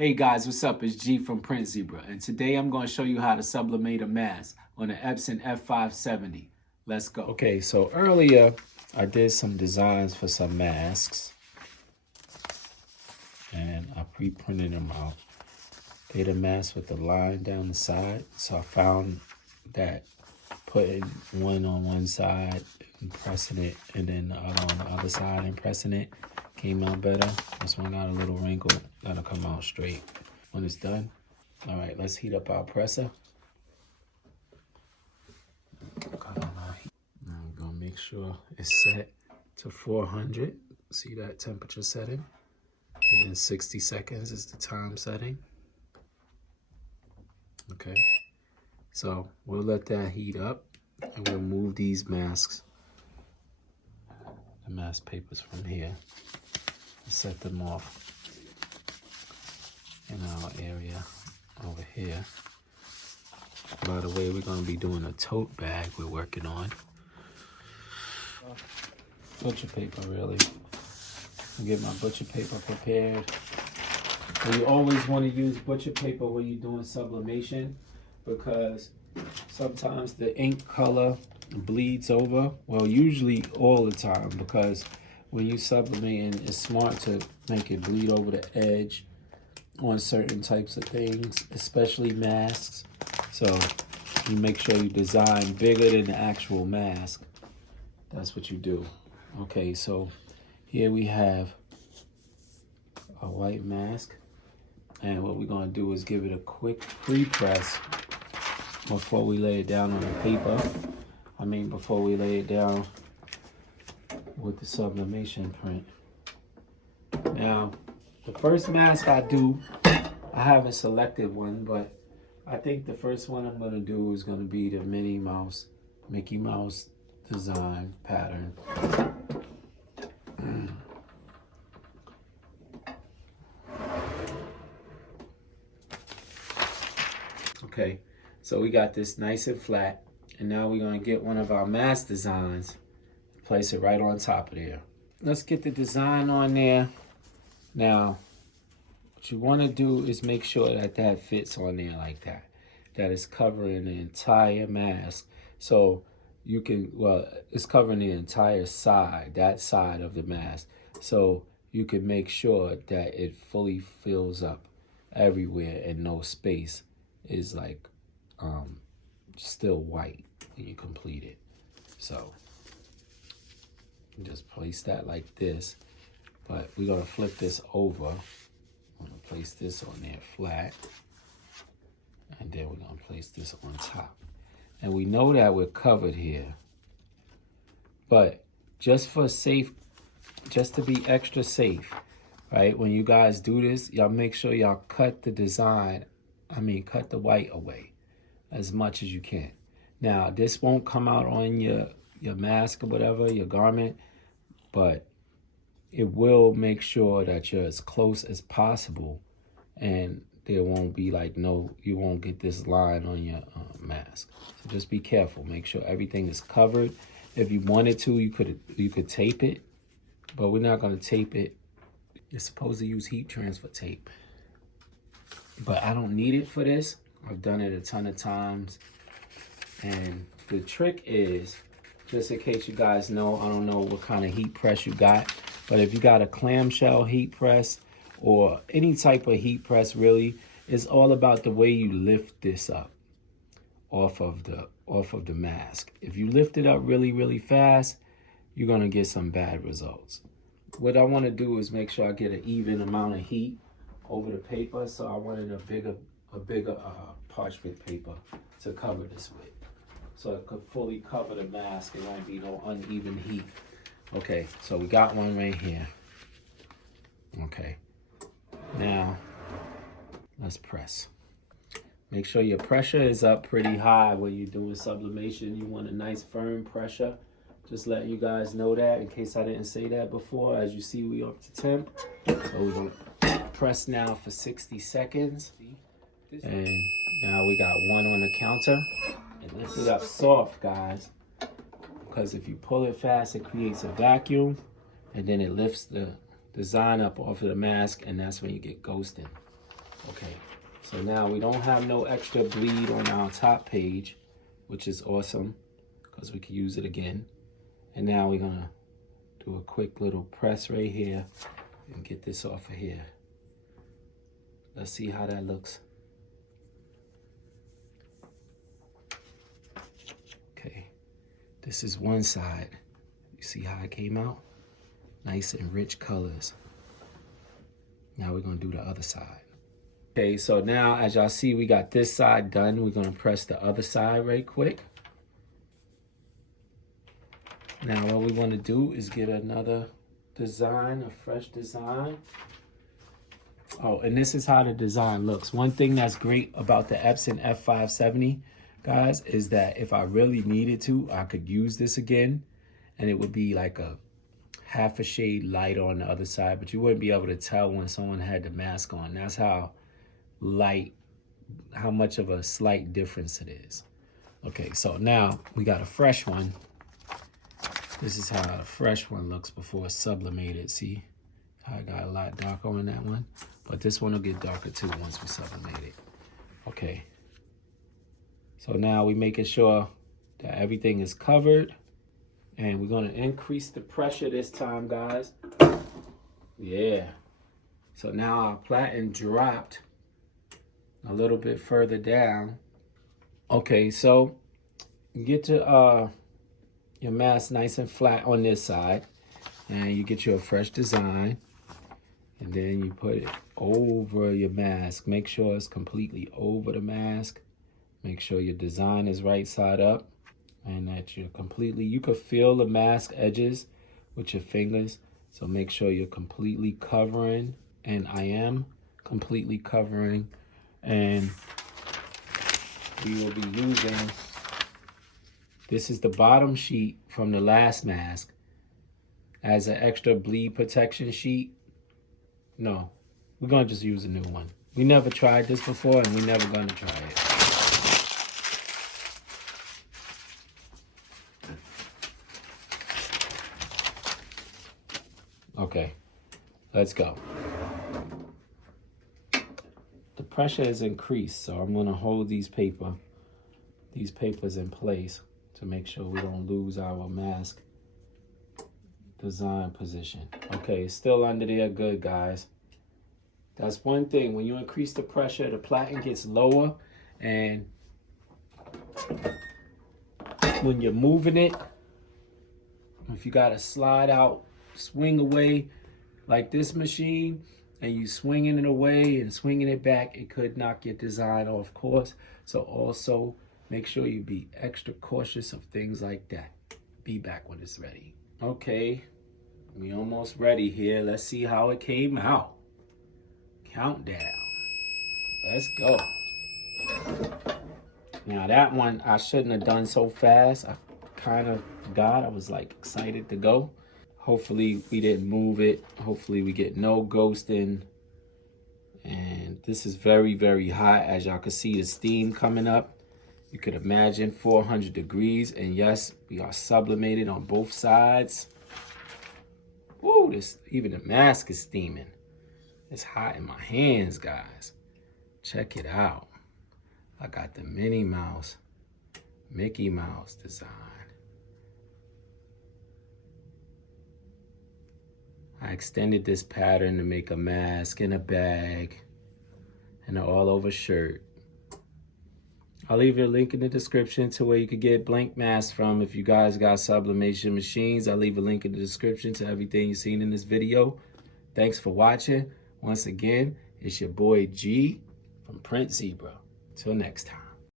Hey guys, what's up? It's G from PrintZebra, and today I'm going to show you how to sublimate a mask on the Epson F-570. Let's go. Okay, so earlier I did some designs for some masks, and I pre-printed them out. They the mask with the line down the side, so I found that putting one on one side and pressing it, and then the other on the other side and pressing it came out better. This one got a little wrinkle. That'll come out straight when it's done. All right, let's heat up our presser. Now we're gonna make sure it's set to 400. See that temperature setting? And then 60 seconds is the time setting. Okay, so we'll let that heat up and we'll move these masks, the mask papers from here, and set them off in our area over here. By the way, we're going to be doing a tote bag we're working on. Butcher paper, really. I'll get my butcher paper prepared. And you always want to use butcher paper when you're doing sublimation, because sometimes the ink color bleeds over. Well, usually all the time, because when you sublimating, it's smart to make it bleed over the edge on certain types of things, especially masks. So you make sure you design bigger than the actual mask. That's what you do. Okay, so here we have a white mask, and what we're gonna do is give it a quick pre-press before we lay it down on the paper. Before we lay it down with the sublimation print. Now, the first mask I do, I haven't selected one, but I think the first one I'm gonna do is gonna be the Mickey Mouse design pattern. Okay, so we got this nice and flat, and now we're gonna get one of our mask designs, place it right on top of there. Let's get the design on there. Now, what you want to do is make sure that that fits on there like that. That is covering the entire mask. So you can, well, it's covering the entire side, that side of the mask. So you can make sure that it fully fills up everywhere and no space is like still white when you complete it. So just place that like this. But we're gonna flip this over. I'm gonna place this on there flat. And then we're gonna place this on top. And we know that we're covered here. But just for safe, just to be extra safe, right? When you guys do this, y'all make sure y'all cut the design, cut the white away as much as you can. Now, this won't come out on your mask or whatever, your garment, but it will make sure that you're as close as possible, and there won't be like you won't get this line on your mask. So just be careful. Make sure everything is covered. If you wanted to, you could tape it, but we're not going to tape it. You're supposed to use heat transfer tape, but I don't need it for this. I've done it a ton of times, and the trick is, just in case you guys know, I don't know what kind of heat press you got, but if you got a clamshell heat press or any type of heat press, really, it's all about the way you lift this up off of the mask. If you lift it up really, really fast, you're gonna get some bad results. What I wanna do is make sure I get an even amount of heat over the paper, so I wanted a bigger parchment paper to cover this with, so it could fully cover the mask. It won't be no uneven heat. Okay, so we got one right here. Okay, now let's press. Make sure your pressure is up pretty high when you're doing sublimation. You want a nice firm pressure. Just letting you guys know that in case I didn't say that before. As you see, we up to temp. So we're gonna press now for 60 seconds. And now we got one on the counter. And lift it up soft, guys, because if you pull it fast, it creates a vacuum, and then it lifts the design up off of the mask, and that's when you get ghosted. Okay, so now we don't have no extra bleed on our top page, which is awesome because we can use it again. And now we're gonna do a quick little press right here and get this off of here. Let's see how that looks. Okay, this is one side. You see how it came out? Nice and rich colors. Now we're gonna do the other side. Okay, so now as y'all see, we got this side done. We're gonna press the other side right quick. Now what we wanna do is get another design, a fresh design. Oh, and this is how the design looks. One thing that's great about the Epson F-570, guys, is that if I really needed to, I could use this again, and it would be like a half a shade lighter on the other side, but you wouldn't be able to tell when someone had the mask on. That's how light, how much of a slight difference it is. Okay, so now we got a fresh one. This is how a fresh one looks before it's sublimated. See how I got a lot darker on that one? But this one will get darker too once we sublimate it. Okay. So now we're making sure that everything is covered. And we're gonna increase the pressure this time, guys. Yeah. So now our platen dropped a little bit further down. Okay, so get your mask nice and flat on this side, and you get your fresh design, and then you put it over your mask. Make sure it's completely over the mask. Make sure your design is right side up, and that you're completely, you could feel the mask edges with your fingers, so make sure you're completely covering, and I am completely covering, and we will be using, this is the bottom sheet from the last mask as an extra bleed protection sheet. No, we're gonna just use a new one. We never tried this before, and we're never gonna try it. Okay, let's go. The pressure is increased, so I'm gonna hold these papers in place to make sure we don't lose our mask design position. Okay, it's still under there, good guys. That's one thing, when you increase the pressure, the platen gets lower, and when you're moving it, if you gotta slide out, swing away like this machine, and you swinging it away and swinging it back, it could knock your design off course. So also make sure you be extra cautious of things like that. Be back when it's ready. Okay, we almost ready here. Let's see how it came out. Countdown. Let's go. Now that one I shouldn't have done so fast. I kind of forgot. I was like excited to go. Hopefully we didn't move it. Hopefully we get no ghosting. And this is very, very hot. As y'all can see the steam coming up. You could imagine 400 degrees. And yes, we are sublimated on both sides. Woo, even the mask is steaming. It's hot in my hands, guys. Check it out. I got the Minnie Mouse, Mickey Mouse design. I extended this pattern to make a mask and a bag and an all-over shirt. I'll leave a link in the description to where you could get blank masks from if you guys got sublimation machines. I'll leave a link in the description to everything you've seen in this video. Thanks for watching. Once again, it's your boy G from PrintZebra. Till next time.